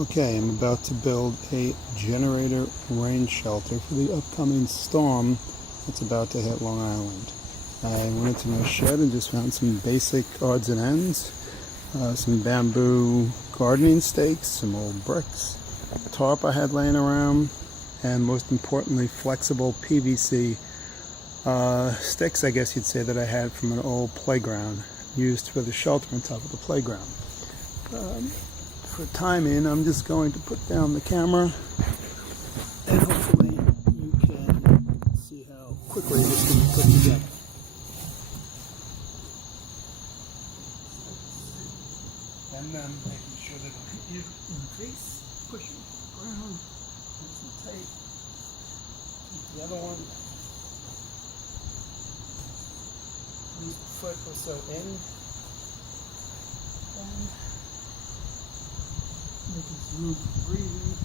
Okay, I'm about to build a generator rain shelter for the upcoming storm that's about to hit Long Island. I went into my shed and just found some basic odds and ends, some bamboo gardening stakes, some old bricks, tarp I had laying around, and most importantly flexible PVC sticks, I guess you'd say, that I had from an old playground used for the shelter on top of the playground. For timing, I'm just going to put down the camera and hopefully you can see how quickly this can be put together. And then making sure that it'll keep you in place, pushing to the ground, put some tape, keep the other one at least a foot or so in, and making some room for breathing.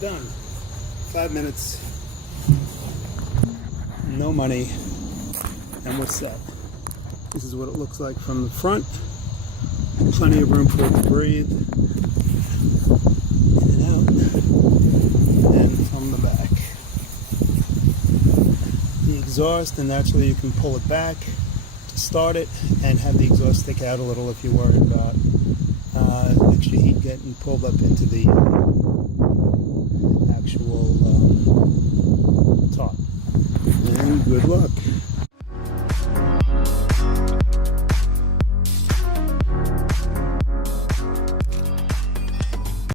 Done. 5 minutes, no money, and we're set. This is what it looks like from the front. Plenty of room for it to breathe. In and out. And from the back. The exhaust, and naturally you can pull it back to start it and have the exhaust stick out a little if you're worried about extra heat getting pulled up into the actual top. And good luck.